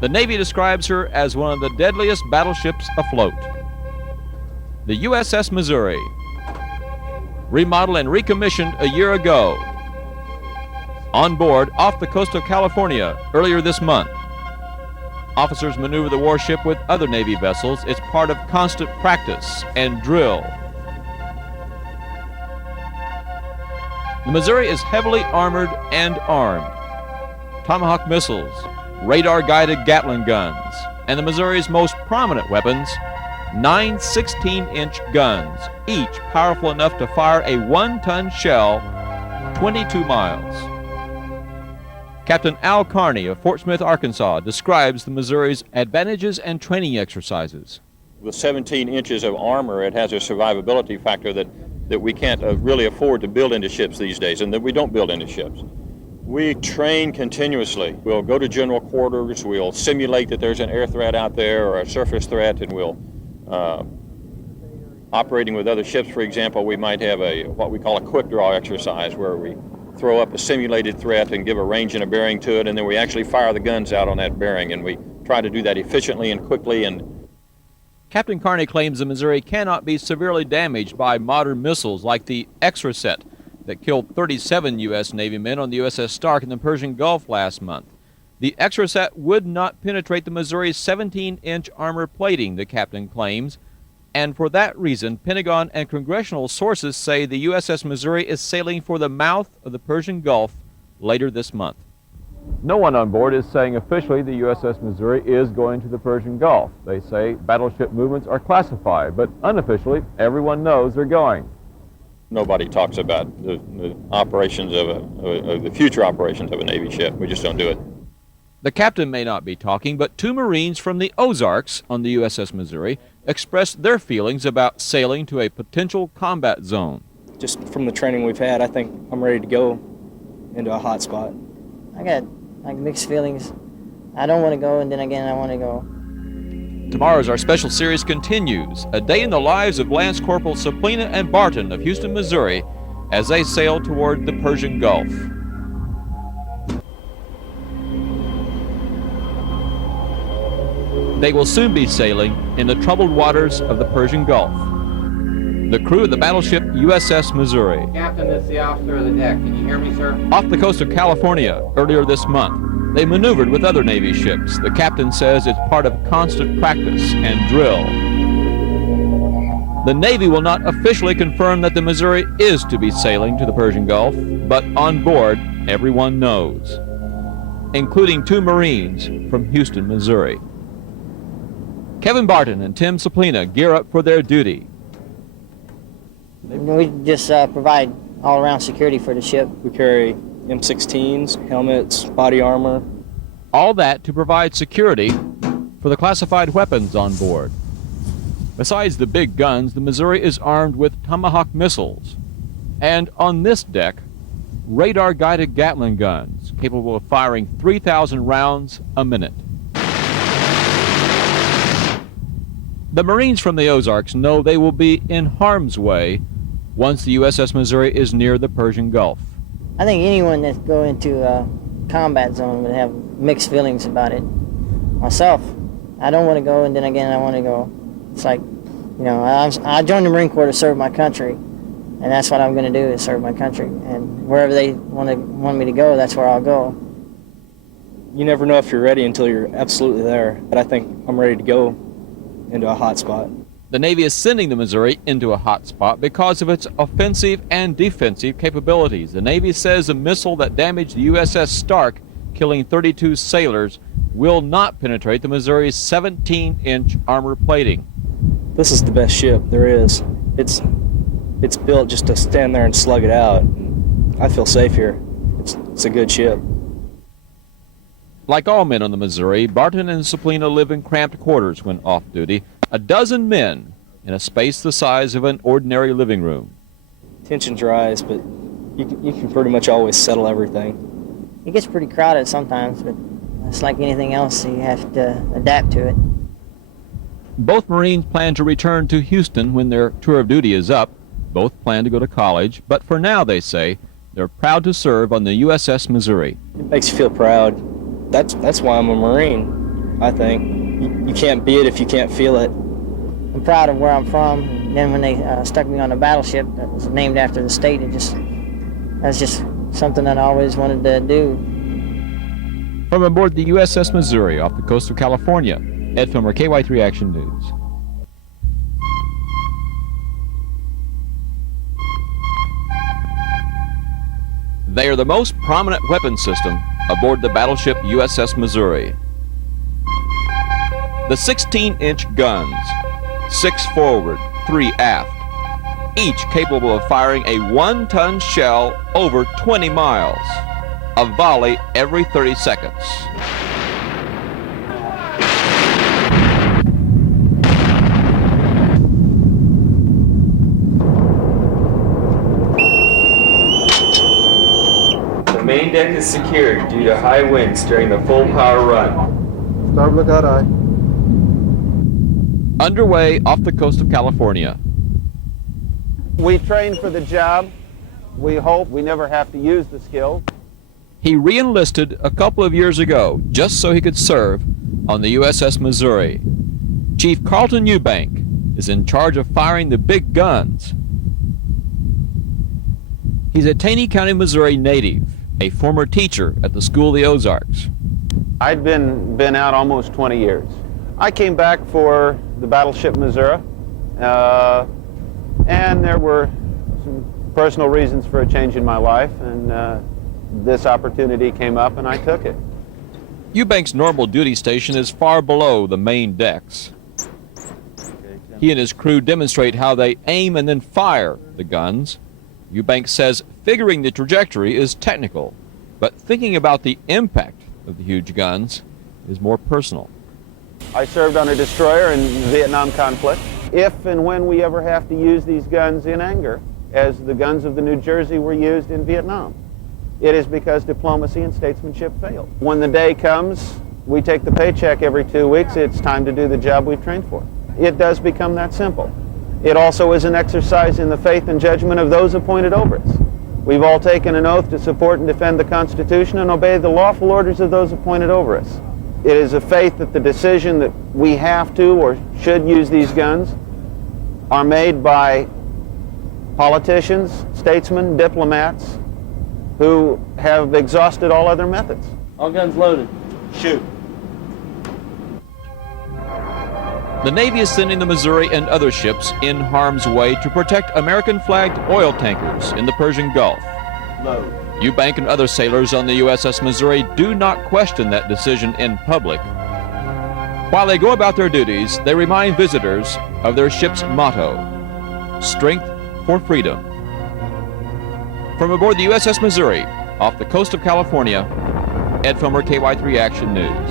The Navy describes her as one of the deadliest battleships afloat. The USS Missouri, remodeled and recommissioned a year ago. On board off the coast of California earlier this month. Officers maneuver the warship with other Navy vessels. It's part of constant practice and drill. The Missouri is heavily armored and armed. Tomahawk missiles, radar-guided Gatling guns, and the Missouri's most prominent weapons, 9 16-inch guns, each powerful enough to fire a 1-ton shell 22 miles. Captain Al Carney of Fort Smith, Arkansas, describes the Missouri's advantages and training exercises. With 17 inches of armor, it has a survivability factor that we can't really afford to build into ships these days, and that we don't build into ships. We train continuously. We'll go to general quarters, we'll simulate that there's an air threat out there or a surface threat, and we'll, operating with other ships, for example, we might have what we call a quick draw exercise where we throw up a simulated threat and give a range and a bearing to it, and then we actually fire the guns out on that bearing, and we try to do that efficiently and quickly. And Captain Carney claims the Missouri cannot be severely damaged by modern missiles like the Exocet that killed 37 U.S. Navy men on the USS Stark in the Persian Gulf last month. The Exocet would not penetrate the Missouri's 17-inch armor plating, the captain claims, and for that reason, Pentagon and congressional sources say the USS Missouri is sailing for the mouth of the Persian Gulf later this month. No one on board is saying officially the USS Missouri is going to the Persian Gulf. They say battleship movements are classified, but unofficially, everyone knows they're going. Nobody talks about the operations of the future operations of a Navy ship. We just don't do it. The captain may not be talking, but 2 Marines from the Ozarks on the USS Missouri expressed their feelings about sailing to a potential combat zone. Just from the training we've had, I think I'm ready to go into a hot spot. I got mixed feelings. I don't want to go, and then again I want to go. Tomorrow's our special series continues, a day in the lives of Lance Corporal Suplina and Barton of Houston, Missouri, as they sail toward the Persian Gulf. They will soon be sailing in the troubled waters of the Persian Gulf. The crew of the battleship USS Missouri. Captain, this is the officer of the deck. Can you hear me, sir? Off the coast of California earlier this month. They maneuvered with other Navy ships. The captain says it's part of constant practice and drill. The Navy will not officially confirm that the Missouri is to be sailing to the Persian Gulf, but on board, everyone knows, including 2 Marines from Houston, Missouri. Kevin Barton and Tim Suplina gear up for their duty. We just provide all-around security for the ship. We carry M16s, helmets, body armor. All that to provide security for the classified weapons on board. Besides the big guns, the Missouri is armed with Tomahawk missiles. And on this deck, radar-guided Gatling guns capable of firing 3,000 rounds a minute. The Marines from the Ozarks know they will be in harm's way once the USS Missouri is near the Persian Gulf. I think anyone that's going into a combat zone would have mixed feelings about it. Myself, I don't want to go, and then again I want to go. It's like, you know, I joined the Marine Corps to serve my country, and that's what I'm going to do, is serve my country. And wherever they want me to go, that's where I'll go. You never know if you're ready until you're absolutely there. But I think I'm ready to go into a hot spot. The Navy is sending the Missouri into a hot spot because of its offensive and defensive capabilities. The Navy says a missile that damaged the USS Stark, killing 32 sailors, will not penetrate the Missouri's 17-inch armor plating. This is the best ship there is. It's built just to stand there and slug it out. I feel safe here. It's a good ship. Like all men on the Missouri, Barton and Suplina live in cramped quarters when off duty. A dozen men in a space the size of an ordinary living room. Tension's rise, but you can pretty much always settle everything. It gets pretty crowded sometimes, but it's like anything else, you have to adapt to it. Both Marines plan to return to Houston when their tour of duty is up. Both plan to go to college, but for now, they say, they're proud to serve on the USS Missouri. It makes you feel proud. That's why I'm a Marine. I think. You can't be it if you can't feel it. I'm proud of where I'm from. And then when they stuck me on a battleship that was named after the state, that's just something that I always wanted to do. From aboard the USS Missouri off the coast of California, Ed Filmer, KY3 Action News. They are the most prominent weapon system aboard the battleship USS Missouri. The 16-inch guns, 6 forward, 3 aft, each capable of firing a 1-ton shell over 20 miles, a volley every 30 seconds. The main deck is secured due to high winds during the full power run. Starboard lookout aye. Underway off the coast of California. We train for the job. We hope we never have to use the skills. He re-enlisted a couple of years ago just so he could serve on the USS Missouri. Chief Carlton Eubank is in charge of firing the big guns. He's a Taney County, Missouri native, a former teacher at the School of the Ozarks. I'd been out almost 20 years. I came back for the Battleship Missouri, and there were some personal reasons for a change in my life, and this opportunity came up and I took it. Eubank's normal duty station is far below the main decks. He and his crew demonstrate how they aim and then fire the guns. Eubank says figuring the trajectory is technical, but thinking about the impact of the huge guns is more personal. I served on a destroyer in the Vietnam conflict. If and when we ever have to use these guns in anger, as the guns of the New Jersey were used in Vietnam, it is because diplomacy and statesmanship failed. When the day comes, we take the paycheck every 2 weeks, it's time to do the job we've trained for. It does become that simple. It also is an exercise in the faith and judgment of those appointed over us. We've all taken an oath to support and defend the Constitution and obey the lawful orders of those appointed over us. It is a faith that the decision that we have to or should use these guns are made by politicians, statesmen, diplomats who have exhausted all other methods. All guns loaded. Shoot. The Navy is sending the Missouri and other ships in harm's way to protect American-flagged oil tankers in the Persian Gulf. Load. Eubank and other sailors on the USS Missouri do not question that decision in public. While they go about their duties, they remind visitors of their ship's motto, strength for freedom. From aboard the USS Missouri, off the coast of California, Ed Filmer, KY3 Action News.